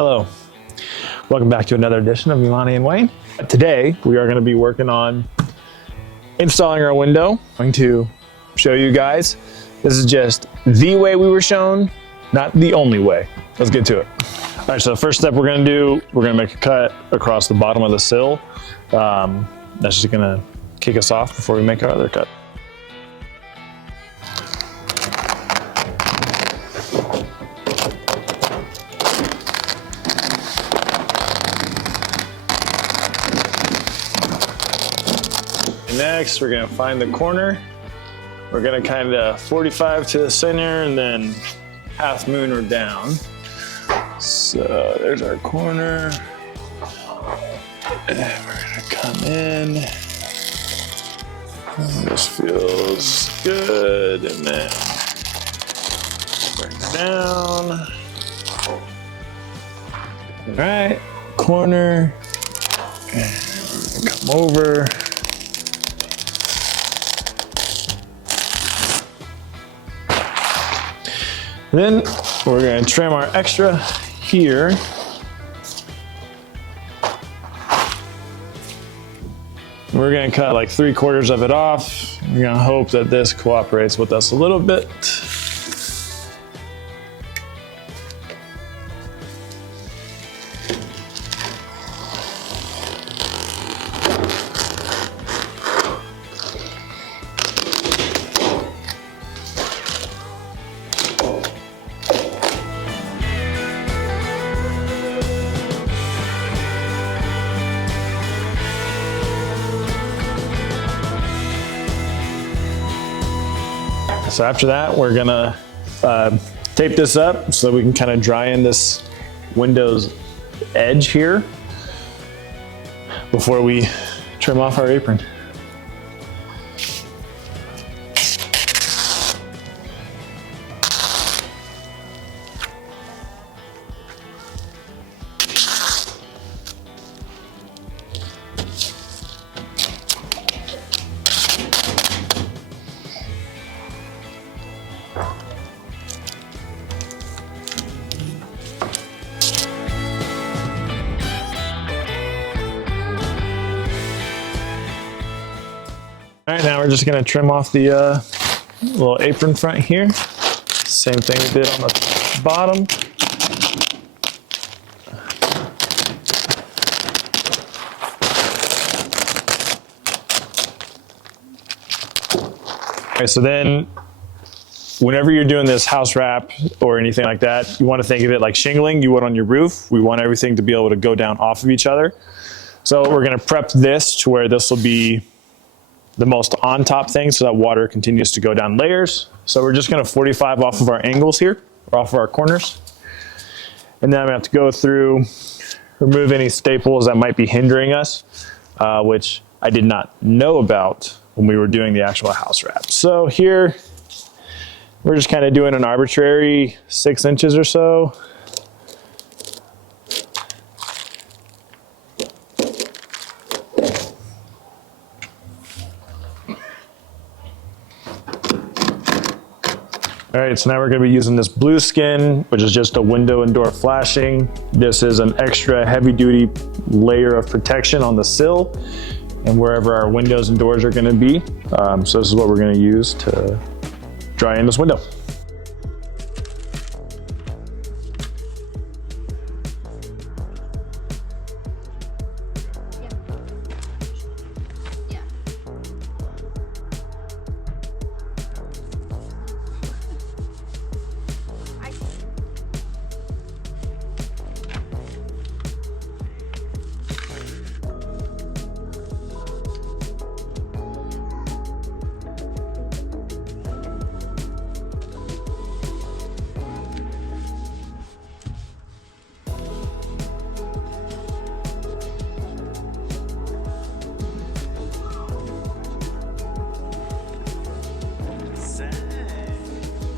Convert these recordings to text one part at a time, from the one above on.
Hello, welcome back to another edition of Milani and Wayne. Today we are going to be working on installing our window. I'm going to show you guys. This is just the way we were shown, not the only way. Let's get to it. All right, so the first step we're going to do, we're going to make a cut across the bottom of the sill. That's just going to kick us off before we make our other cut. Next, we're gonna find the corner. We're gonna kind of 45 to the center and then half moon or down. So there's our corner. And we're gonna come in. This feels good. And then bring it down. All right, corner. And we're gonna come over. Then we're going to trim our extra here. We're going to cut like 3/4 of it off. We're going to hope that this cooperates with us a little bit. So after that, we're gonna tape this up so that we can kind of dry in this window's edge here before we trim off our apron. All right, now we're just gonna trim off the little apron front here. Same thing we did on the bottom. All right, so then whenever you're doing this house wrap or anything like that, you wanna think of it like shingling you would on your roof. We want everything to be able to go down off of each other. So we're gonna prep this to where this will be the most on top thing so that water continues to go down layers. So we're just gonna 45 off of our angles here, or off of our corners. And then I'm gonna have to go through, remove any staples that might be hindering us, which I did not know about when we were doing the actual house wrap. So here, we're just kind of doing an arbitrary 6 inches or so. All right, so now we're gonna be using this blue skin, which is just a window and door flashing. This is an extra heavy duty layer of protection on the sill and wherever our windows and doors are gonna be. So this is what we're gonna use to dry in this window.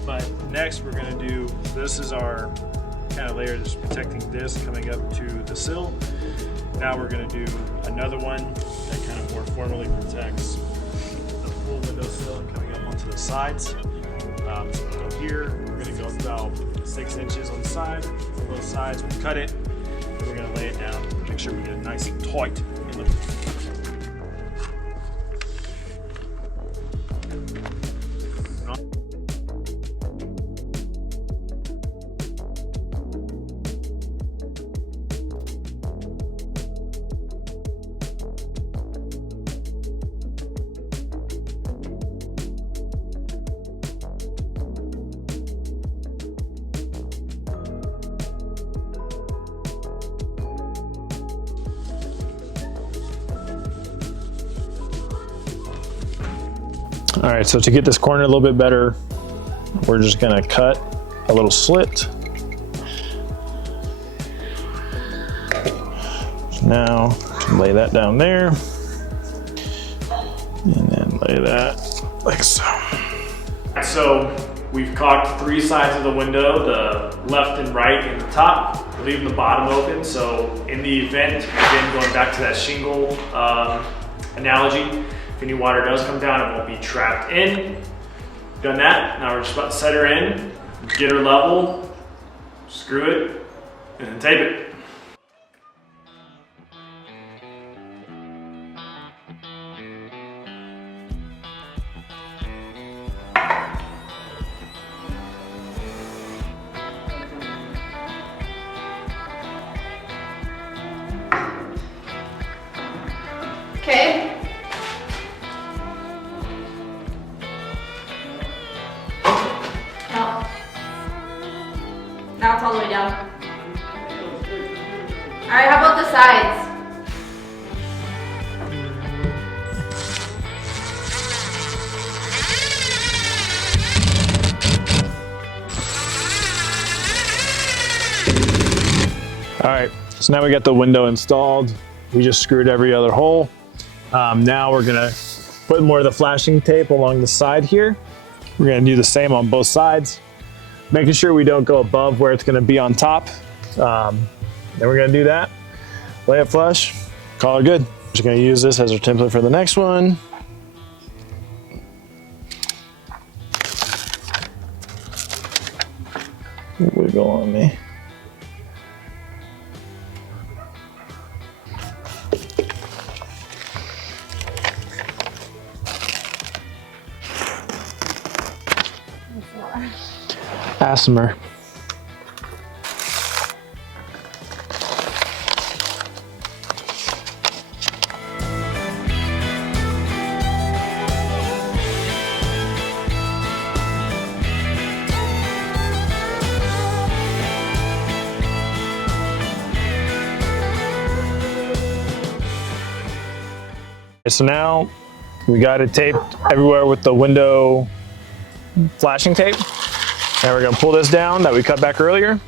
But next we're gonna do, this is our kind of layer that's protecting this coming up to the sill. Now we're gonna do another one that kind of more formally protects the full window sill and coming up onto the sides. So we'll go here, we're gonna go about 6 inches on the side, on both sides, we'll cut it, We're gonna lay it down, make sure we get it nice and tight in the All right, so to get this corner a little bit better, we're just gonna cut a little slit. Now, lay that down there, and then lay that like so. So we've caulked 3 sides of the window, the left and right and the top, leaving the bottom open. So in the event, again, going back to that shingle analogy, if any water does come down, it won't be trapped in. Done that, now we're just about to set her in, get her level, screw it, and then tape it. Okay. No. Now it's all the way down. Alright, how about the sides? All right, so now we got the window installed. We just screwed every other hole. Now we're gonna put more of the flashing tape along the side here. We're gonna do the same on both sides, making sure we don't go above where it's gonna be on top. Then we're gonna do that, lay it flush, call it good. Just gonna use this as our template for the next one. Wiggle on me. Asthma. So now we got it taped everywhere with the window flashing tape. Now we're gonna pull this down that we cut back earlier.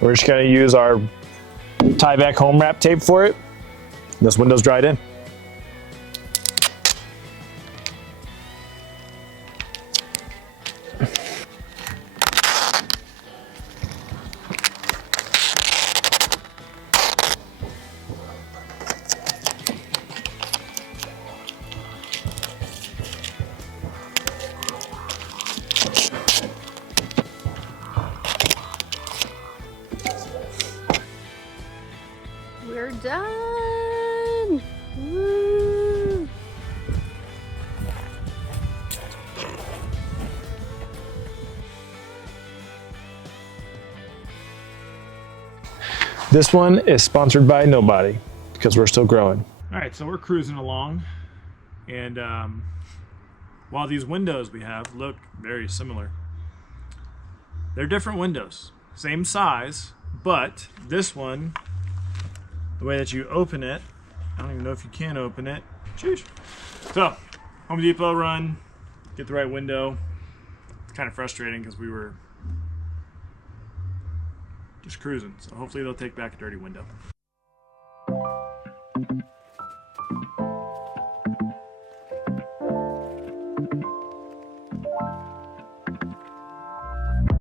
We're just gonna use our tie-back home wrap tape for it. This window's dried in. We're done. Woo. This one is sponsored by nobody because we're still growing. All right, so we're cruising along, and while these windows we have look very similar, they're different windows, same size, but this one, the way that you open it, I don't even know if you can open it. Sheesh. So, Home Depot run, get the right window. It's kind of frustrating because we were just cruising. So hopefully they'll take back a dirty window.